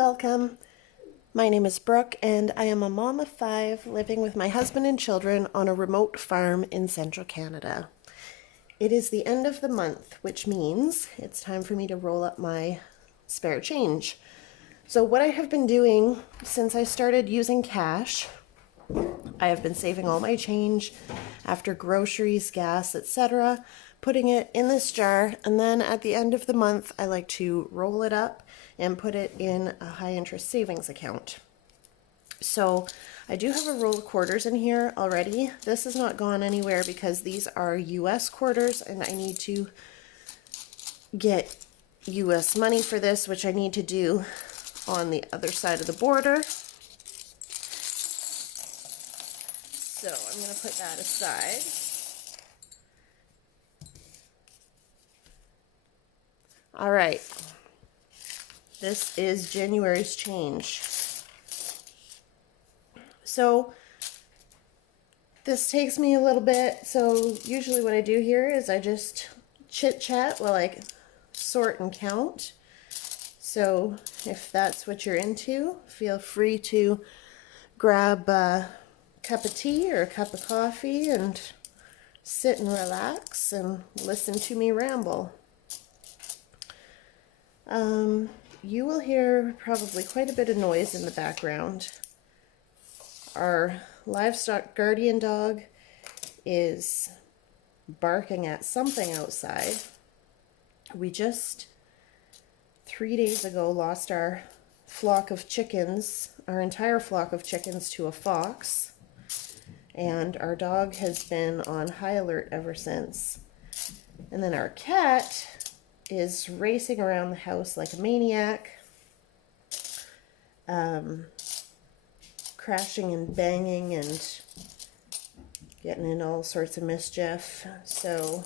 welcome. My name is Brooke, and I am a mom of 5 living with my husband and children on a remote farm in central Canada. It is the end of the month, which means it's time for me to roll up my spare change. So what I have been doing since I started using cash, I have been saving all my change after groceries, gas, etc., putting it in this jar, and then at the end of the month, I like to roll it up and put it in a high interest savings account. So I do have a roll of quarters in here already. This has not gone anywhere because these are US quarters and I need to get US money for this, which I need to do on the other side of the border. So I'm going to put that aside. All right. This is January's change. So this takes me a little bit. So usually what I do here is I just chit chat while I sort and count. So if that's what you're into, feel free to grab a cup of tea or a cup of coffee and sit and relax and listen to me ramble. You will hear probably quite a bit of noise in the background. Our livestock guardian dog is barking at something outside. We just 3 days ago lost our flock of chickens, our entire flock of chickens, to a fox, and our dog has been on high alert ever since. And then our cat is racing around the house like a maniac, crashing and banging and getting in all sorts of mischief. So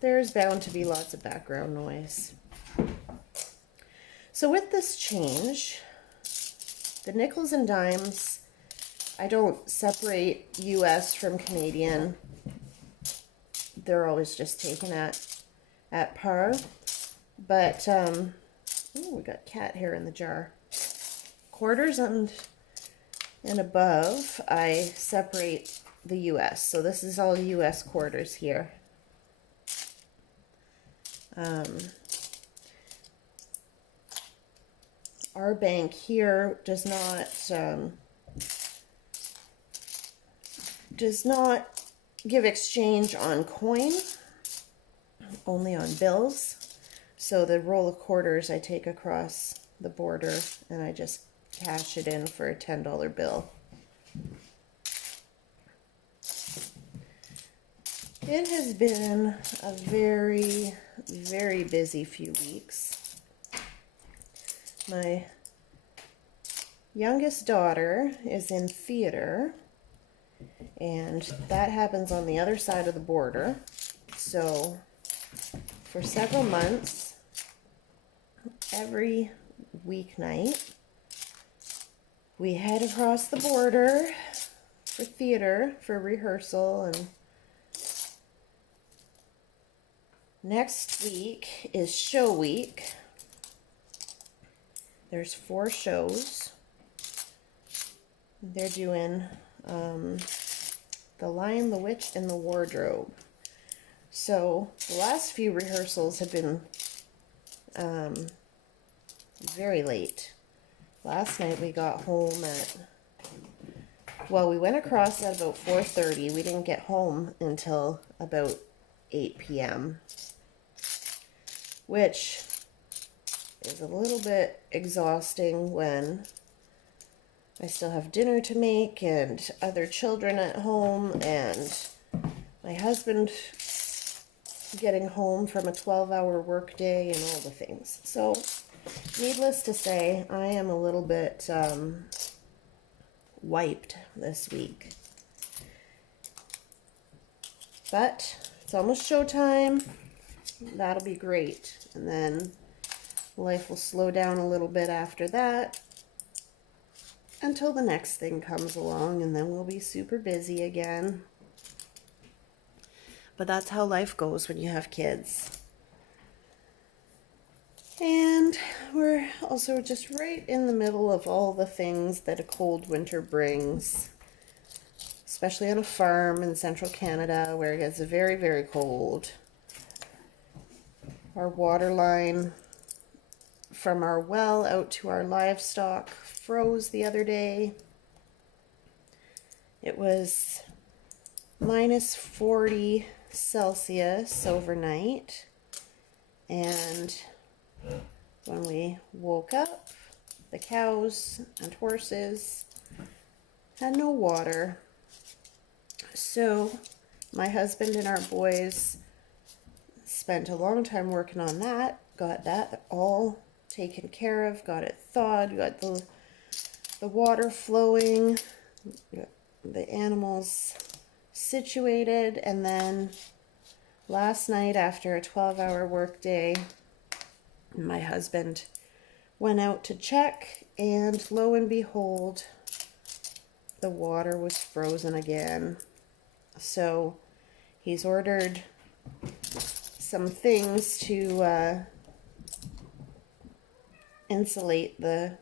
there's bound to be lots of background noise. So with this change, the nickels and dimes, I don't separate US from Canadian. They're always just taken at par. But we got cat hair in the jar. Quarters and above, I separate the US. So this is all US quarters here. Our bank here does not give exchange on coin, only on bills. So the roll of quarters I take across the border and I just cash it in for a $10 bill. It has been a very, very busy few weeks. My youngest daughter is in theater, and that happens on the other side of the border. So for several months, every weeknight, we head across the border for theater, for rehearsal, and next week is show week. There's 4 shows. They're doing The Lion, the Witch, and the Wardrobe. So the last few rehearsals have been very late. Last night we got home we went across at about 4:30. We didn't get home until about 8 p.m., which is a little bit exhausting when I still have dinner to make and other children at home and my husband getting home from a 12-hour workday and all the things. So needless to say, I am a little bit wiped this week. But it's almost showtime. That'll be great. And then life will slow down a little bit after that until the next thing comes along, and then we'll be super busy again. But that's how life goes when you have kids. And we're also just right in the middle of all the things that a cold winter brings, especially on a farm in central Canada where it gets very, very cold. Our water line from our well out to our livestock froze the other day. It was minus 40 Celsius overnight, and when we woke up, the cows and horses had no water. So my husband and our boys spent a long time working on that, got that all taken care of, got it thawed, got the water flowing, the animals situated, and then last night after a 12-hour work day, my husband went out to check, and lo and behold, the water was frozen again. So he's ordered some things to insulate the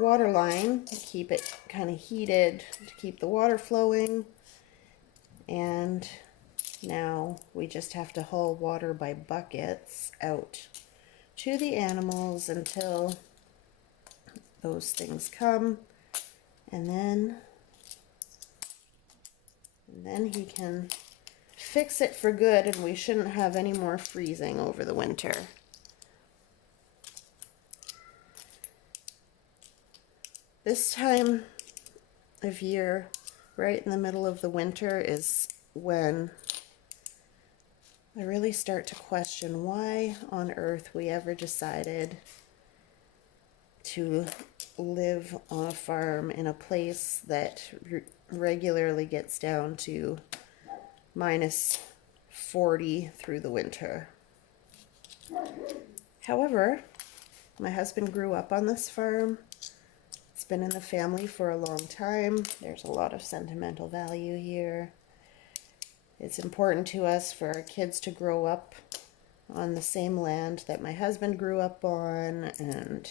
water line, to keep it kind of heated, to keep the water flowing. And now we just have to haul water by buckets out to the animals until those things come, and then he can fix it for good, and we shouldn't have any more freezing over the winter. This time of year, right in the middle of the winter, is when I really start to question why on earth we ever decided to live on a farm in a place that regularly gets down to minus 40 through the winter. However, my husband grew up on this farm. It's been in the family for a long time. There's a lot of sentimental value here. It's important to us for our kids to grow up on the same land that my husband grew up on, and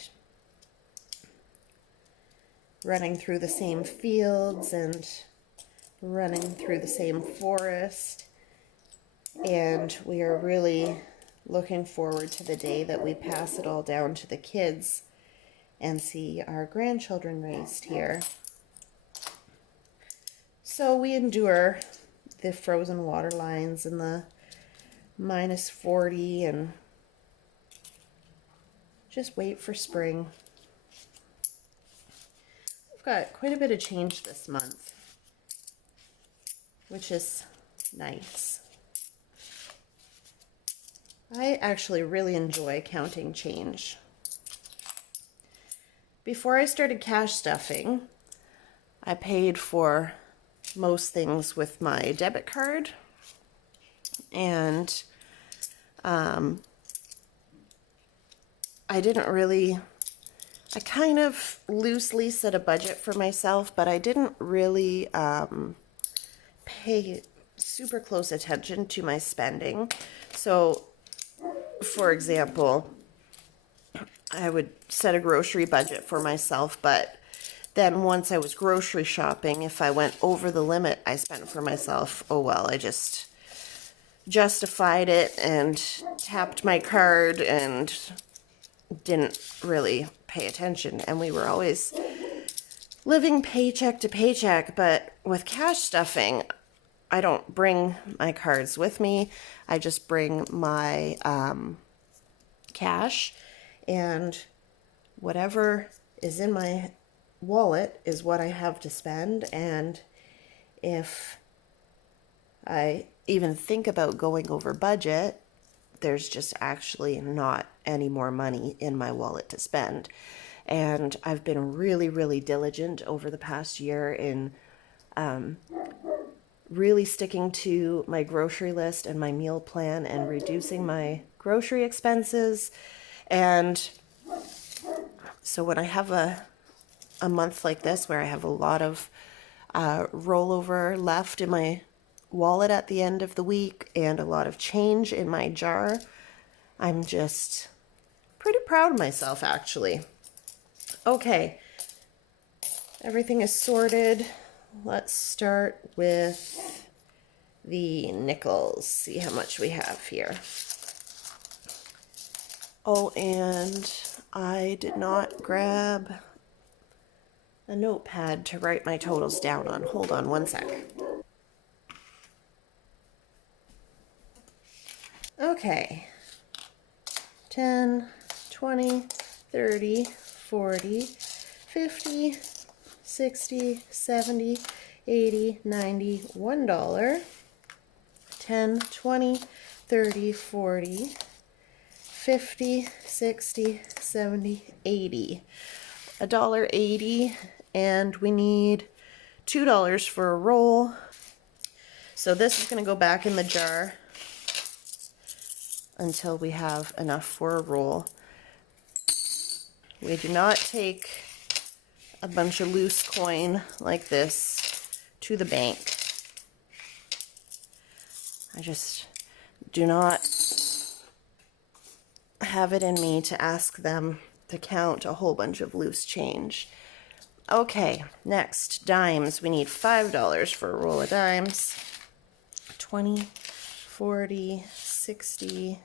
running through the same fields and running through the same forest. And we are really looking forward to the day that we pass it all down to the kids and see our grandchildren raised here. So we endure the frozen water lines and the minus 40 and just wait for spring. We've got quite a bit of change this month, which is nice. I actually really enjoy counting change. Before I started cash stuffing, I paid for most things with my debit card, and I kind of loosely set a budget for myself, but I didn't really pay super close attention to my spending. So, for example, I would set a grocery budget for myself, but then once I was grocery shopping, if I went over the limit I spent for myself, oh well, I just justified it and tapped my card and didn't really pay attention. And we were always living paycheck to paycheck, but with cash stuffing, I don't bring my cards with me. I just bring my cash, and whatever is in my wallet is what I have to spend. And if I even think about going over budget, there's just actually not any more money in my wallet to spend. And I've been really, really diligent over the past year in really sticking to my grocery list and my meal plan and reducing my grocery expenses. And so when I have a month like this where I have a lot of rollover left in my wallet at the end of the week and a lot of change in my jar, I'm just pretty proud of myself, actually. Okay, everything is sorted. Let's start with the nickels, see how much we have here. Oh, and I did not grab a notepad to write my totals down on. Hold on one sec. Okay, 10, 20, 30, 40, 50, 60, 70, 80, 90, $1. 10, 20, 30, 40, 50, 60, 70, 80. $1.80, and we need $2 for a roll. So this is going to go back in the jar until we have enough for a roll. We do not take a bunch of loose coin like this to the bank. I just do not have it in me to ask them to count a whole bunch of loose change. Okay, next, dimes. We need $5 for a roll of dimes. 20, 40, 60,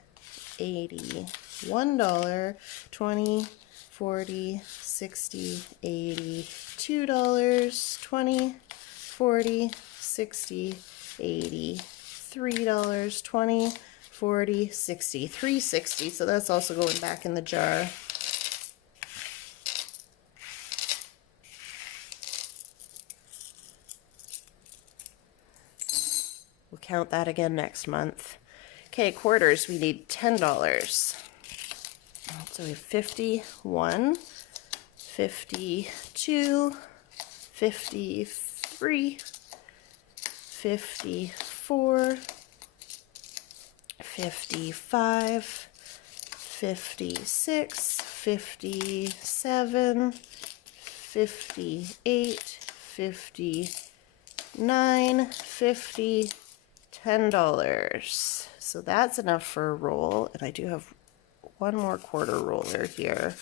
80, $1, 20, 40, 60, 80, $2, 20, 40, 60, 80, $3, 20, 40, 60, $3.60. So that's also going back in the jar. We'll count that again next month. Okay, quarters, we need $10. So we have 51, 52, 53, 54, 55, 56, 57, 58, 59, 50, $10. So that's enough for a roll, and I do have one more quarter roller here.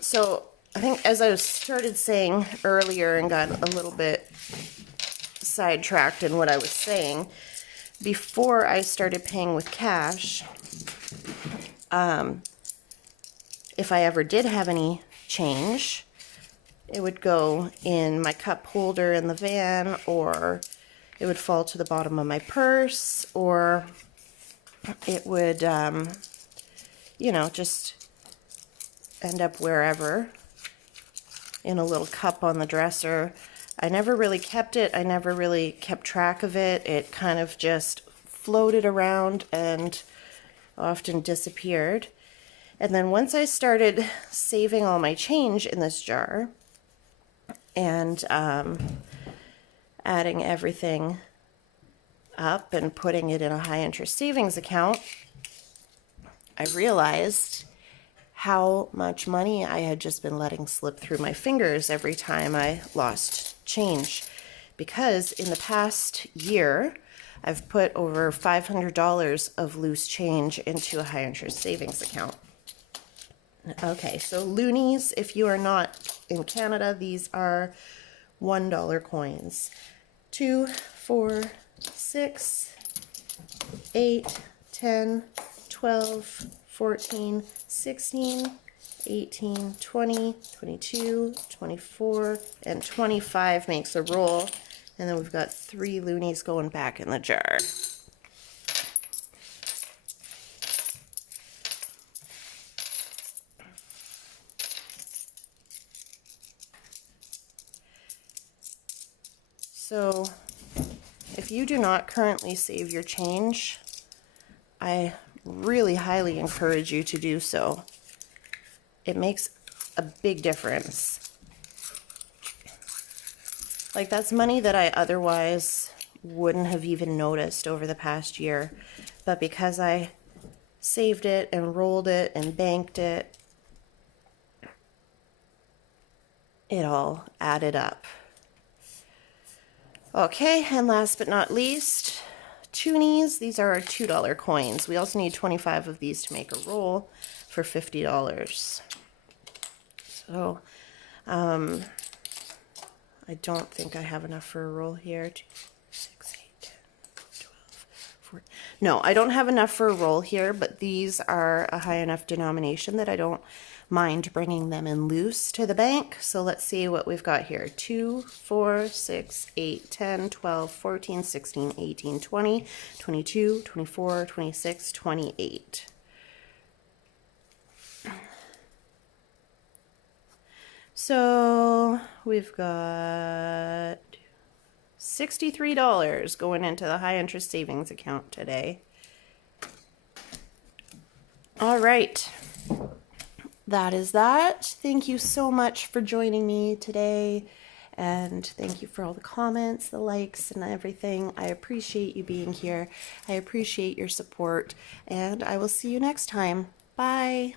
So I think as I started saying earlier and got a little bit sidetracked in what I was saying, before I started paying with cash, if I ever did have any change, it would go in my cup holder in the van, or it would fall to the bottom of my purse, or it would, just end up wherever in a little cup on the dresser. I never really kept it. I never really kept track of it. It kind of just floated around and often disappeared. And then once I started saving all my change in this jar and adding everything up and putting it in a high interest savings account, I realized how much money I had just been letting slip through my fingers every time I lost change. Because in the past year, I've put over $500 of loose change into a high interest savings account. Okay, so loonies, if you are not in Canada, these are $1 coins. 2, 4, 6, 8, 10, 12, 14, 16, 18, 20, 22, 24, and 25 makes a roll. And then we've got 3 loonies going back in the jar. So if you do not currently save your change, I really highly encourage you to do so. It makes a big difference. Like, that's money that I otherwise wouldn't have even noticed over the past year, but because I saved it and rolled it and banked it, it all added up. Okay, and last but not least, toonies. These are our $2 coins. We also need 25 of these to make a roll for $50. So, I don't think I have enough for a roll here. 2, 6, 8, 10, 12, 14. No, I don't have enough for a roll here, but these are a high enough denomination that I don't mind bringing them in loose to the bank. So let's see what we've got here. 2, 4, 6, 8, 10, 12, 14, 16, 18, 20, 22, 24, 26, 28. So we've got $63 going into the high interest savings account today. All right. That is that. Thank you so much for joining me today. And thank you for all the comments, the likes, and everything. I appreciate you being here. I appreciate your support. And I will see you next time. Bye.